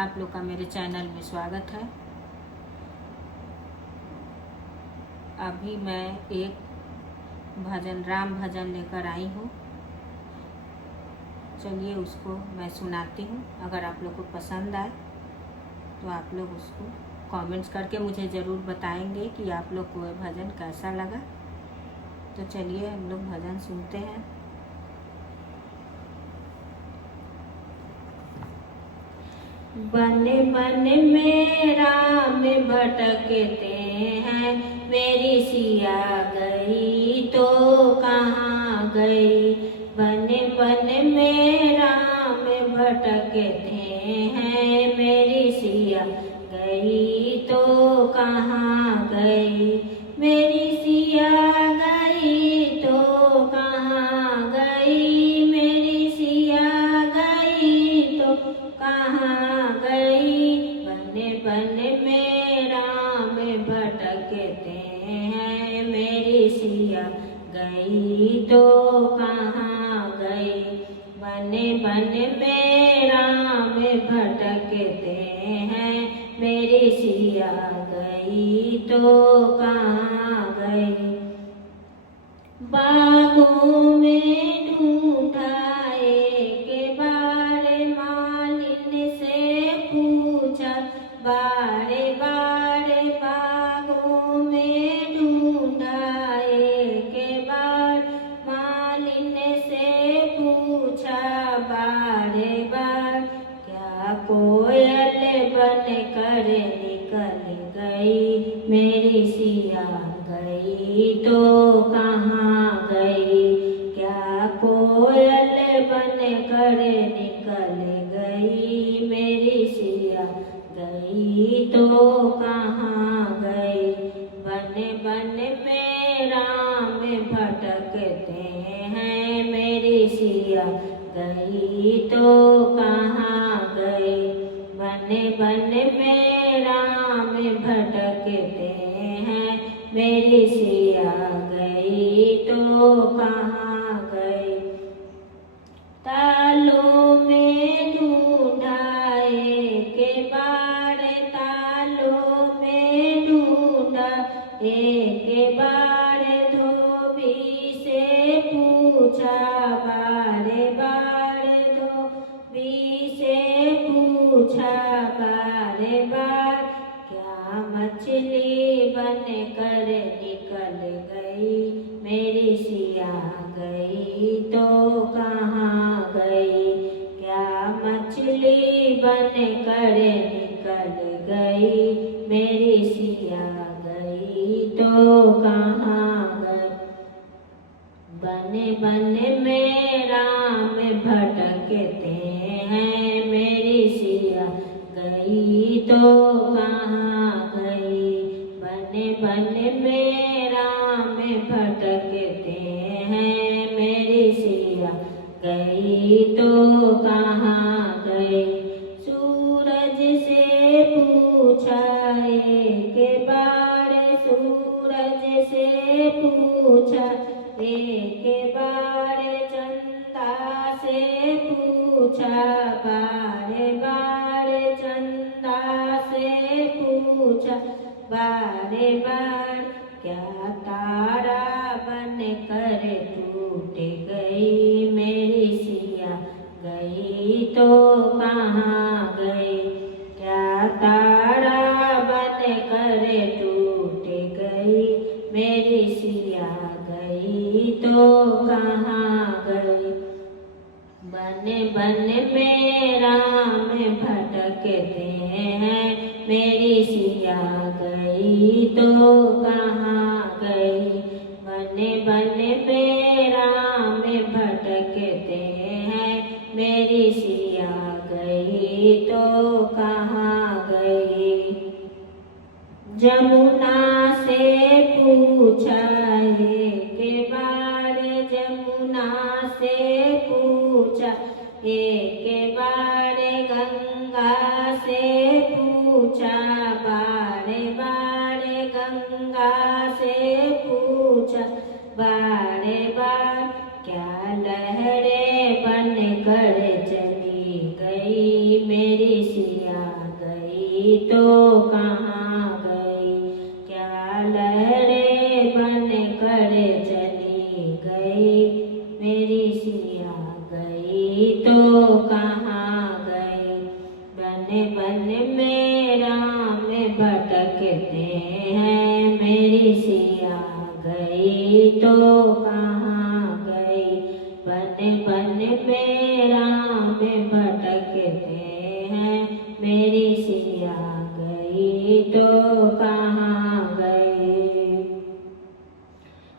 आप लोग का मेरे चैनल में स्वागत है। अभी मैं एक भजन, राम भजन लेकर आई हूँ। चलिए उसको मैं सुनाती हूँ। अगर आप लोग को पसंद आए तो आप लोग उसको कमेंट्स करके मुझे ज़रूर बताएंगे कि आप लोग को ये भजन कैसा लगा। तो चलिए हम लोग भजन सुनते हैं। बन बन में राम भटकते हैं, मेरी सिया गई तो कहाँ गई। बन बन में राम भटकते हैं, मेरी सिया गई तो कहाँ गई। मेरी सिया गई तो कहाँ गई, मेरी सिया गई तो कहाँ गई। बन बन में राम भटकते हैं, मेरी सिया गई तो कहाँ गई। बन बन में राम भटकते हैं, मेरी सिया गई तो कहाँ गई। बागों में ढूंढा एक बार, मालिन से पूछा बारे बारे। बागों में ढूंढा एक बार, मालिन से पूछा बारे बार। क्या कोयल बन कर निकल गई, मेरी सिया गई तो कहाँ गई। क्या कोयल बन कर निकल गई, मेरी सिया गई तो कहाँ गई। बन बन में राम भटकते हैं, मेरी सिया गई तो कहाँ गई। बन बन में राम भटकते हैं, मेरी सिया गई तो कहाँ गई। तालों में ढूंढा एक बार, तालों में ढूंढा एक बार। धोबी से पूछा बारे बार, धोबी से पूछा बारे बार। क्या मछली बन कर निकल गई, मेरी सिया गई तो कहाँ गई। क्या मछली बन कर निकल गई, मेरी सिया गई तो कहाँ गई। बन बन में राम भटकते हैं, मेरी सिया गई तो कहाँ गई। बन बन में राम भटकते हैं, मेरी सिया गई तो कहाँ गई। सूरज से पूछा एक बार, सूरज से पूछा एक बार। चंदा से पूछा बारे बार, चंदा से पूछा बारे बार। क्या तारा बन कर टूट गई, मेरी सिया गई तो कहाँ गई। क्या तारा बन कर टूट गई, मेरी सिया गई तो कहाँ गई। बन बन में राम भटकते हैं, मेरी सिया गई तो कहाँ गई। बन बन में राम भटकते हैं, मेरी सिया गई तो कहाँ गई। जमुना से पूछा एक बार, जमुना से पूछा एक बार। गंगा से पूछा बारे बार, गंगा से पूछा बारे बार। क्या लहरें बन कर चली गई, मेरी सिया चली गई, मेरी सिया गई तो कहाँ गई। बन बन में राम भटकते हैं, मेरी सिया गई तो कहाँ गई। बन बन में राम भटकते हैं, मेरी सिया गई तो कहाँ गई।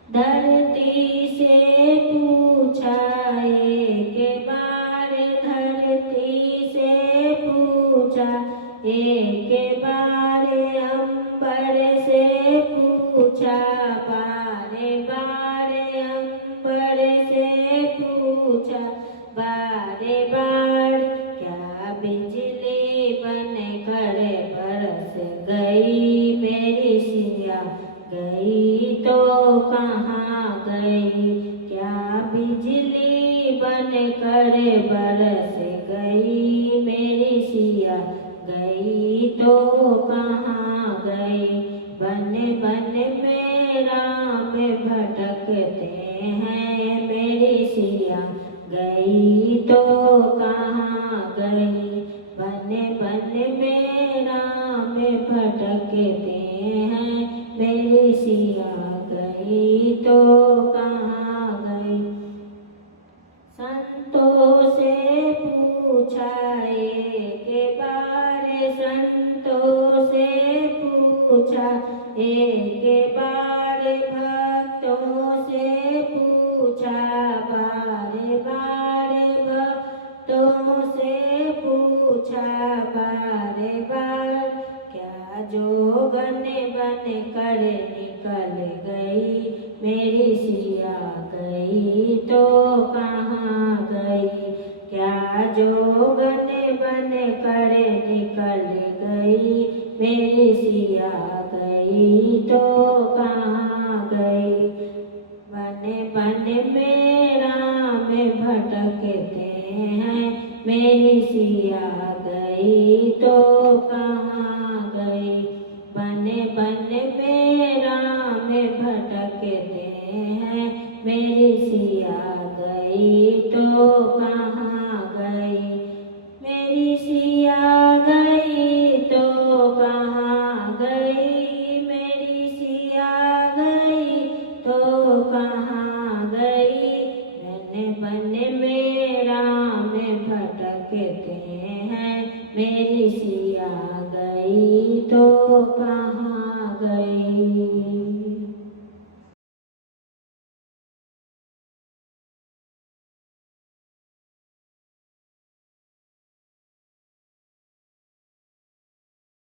धरती से पूछा एक बार, धरती से पूछा एक बार, अंबर से पूछा बारे बार, अंबर से पूछा बारे बार। क्या बिजली बन कर बरस गई, मेरी सिया गई तो कहाँ गई। क्या बिजली बन कर बरस गई, मेरी सिया गई तो कहाँ गई। बन बन में राम भटकते हैं, मेरी सिया गई तो कहाँ गई। बन बन में राम भटकते हैं, मेरी सिया गई तो कहाँ गई। संतों से पूछा एक बार, संतों से पूछा एक बार, भक्तों से पूछा बार बार, भक्तों से पूछा बार बार। क्या जोगन बन कर निकल गई, मेरी सिया गई तो कहाँ गई। क्या जोगन बन कर निकल गई, मेरी सिया गई तो कहाँ गई। बन बन में राम भटकते हैं, मेरी सिया गई तो कहाँ गई। बन बन में राम भटकते हैं, मेरी सिया गई तो कहाँ गई। मेरी सिया गई तो कहाँ गई, मेरी सिया गई तो कहाँ गई। बन बन में राम भटकते हैं, मेरी सिया गई तो कहाँ